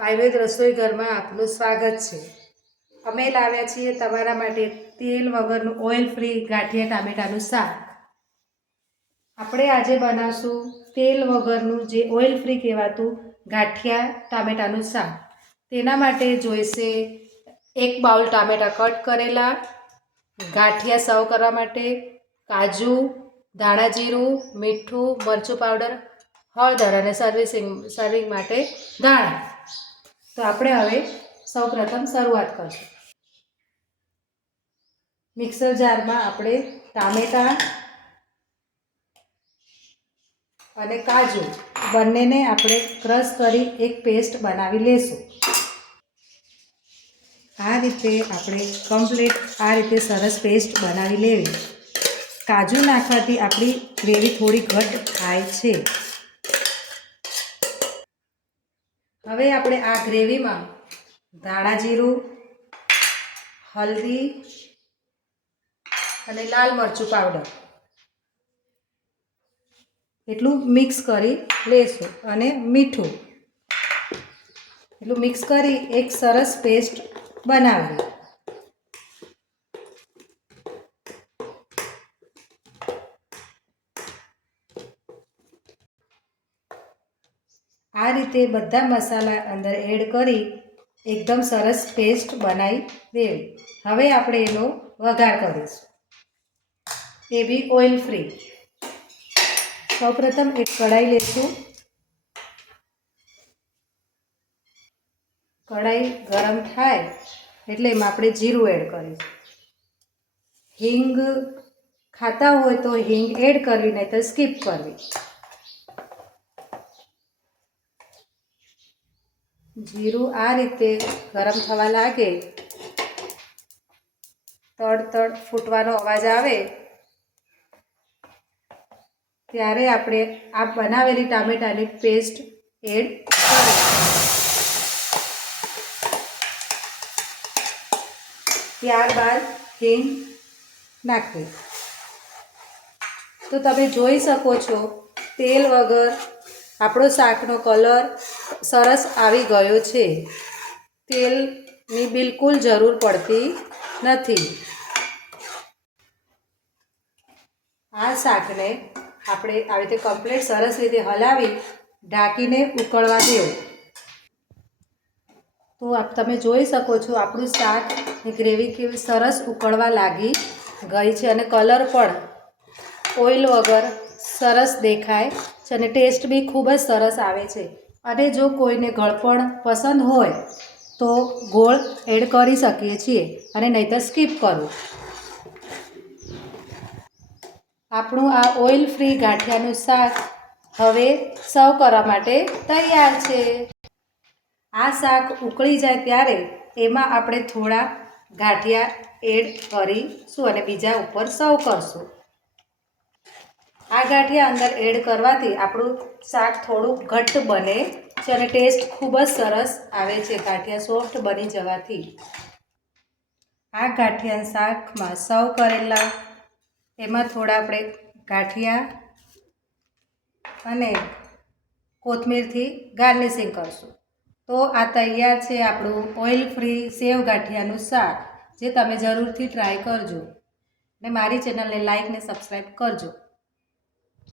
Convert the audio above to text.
આયુર્વેદ રસોઈ ઘરમાં આપનું સ્વાગત છે. અમે લાવ્યા છીએ તમારા માટે તેલ વગરનું ઓઇલ ફ્રી ગાંઠિયા ટામેટાનું શાક. આપણે આજે બનાવશું તેલ વગરનું જે ઓઇલ ફ્રી કહેવાતું ગાંઠિયા ટામેટાનું શાક. તેના માટે જોઈશે એક બાઉલ ટામેટાં કટ કરેલા, ગાંઠિયા સર્વ કરવા માટે કાજુ, ધાણા જીરું, મીઠું, મરચું પાવડર, હળદર અને સર્વિસિંગ સર્વિંગ માટે ધાણા. તો આપણે હવે સૌપ્રથમ શરૂઆત કરશું. મિક્સર જારમાં આપણે ટામેટાં અને કાજુ બંનેને આપણે ક્રશ કરી એક પેસ્ટ બનાવી લેશું. આ રીતે આપણે કમ્પ્લીટ આ રીતે સરસ પેસ્ટ બનાવી લેવી. કાજુ નાખવાથી આપણી ગ્રેવી થોડી ઘટ થાય છે. હવે આપણે આ ગ્રેવીમાં ધાણા જીરું, હલ્દી અને લાલ મરચું પાવડર. એટલું મિક્સ કરી લેશું અને મીઠું. એટલું મિક્સ કરી એક સરસ પેસ્ટ બનાવવી આ રીતે બધા મસાલા અંદર એડ કરી એકદમ સરસ પેસ્ટ બનાવી દેવી. હવે આપણે એનો વઘાર કરીશું. એ બી ઓઇલ ફ્રી સૌપ્રથમ એક કઢાઈ લેશું. કઢાઈ ગરમ થાય એટલે એમાં આપણે જીરું એડ કરીશું. હિંગ ખાતા હોય તો હિંગ એડ કરવી નહીં તો સ્કીપ કરવી. જીરું આ રીતે ગરમ થવા લાગે. તડ તડ ફૂટવાનો અવાજ આવે. ત્યારે આપણે આ બનાવેલી ટામેટાની પેસ્ટ એડ કરી ત્યારબાદ હિંગ નાખવી તો તમે જોઈ શકો છો, તેલ વગર આપણો શાકનો કલર સરસ આવી ગયો છે. તેલની બિલકુલ જરૂર પડતી નથી. આ શાકને આપણે આવી રીતે કમ્પ્લીટ સરસ રીતે હલાવી ઢાંકીને ઉકળવા દેવું. તો આપ તમે જોઈ શકો છો આપણું શાક ગ્રેવી કેવી સરસ ઉકળવા લાગી ગઈ છે અને કલર પણ ઓઇલ વગર સરસ દેખાય છે અને ટેસ્ટ બી ખૂબ જ સરસ આવે છે. અને જો કોઈને ગળપણ પસંદ હોય તો ગોળ એડ કરી શકીએ છીએ અને નહીંતર સ્કીપ કરવું આપણું આ ઓઇલ ફ્રી ગાંઠિયાનું શાક હવે સર્વ કરવા માટે તૈયાર છે. આ શાક ઉકળી જાય ત્યારે એમાં આપણે થોડા ગાંઠિયા એડ કરીશું અને બીજા ઉપર સર્વ કરશું. આ ગાંઠિયા અંદર એડ કરવાથી આપણું શાક થોડું ઘટ્ટ બને છે અને ટેસ્ટ ખૂબ જ સરસ આવે છે. ગાંઠિયા સોફ્ટ બની જવાથી. આ ગાંઠિયા શાકમાં સર્વ કરેલા, એમાં થોડા આપણે ગાંઠિયા અને કોથમીરથી ગાર્નિશિંગ કરશું. તો આ તૈયાર છે આપણું ઓઇલ ફ્રી સેવ ગાંઠિયાનું શાક, જે તમે જરૂરથી ટ્રાય કરજો. ને મારી ચેનલને લાઈક ને સબસ્ક્રાઈબ કરજો.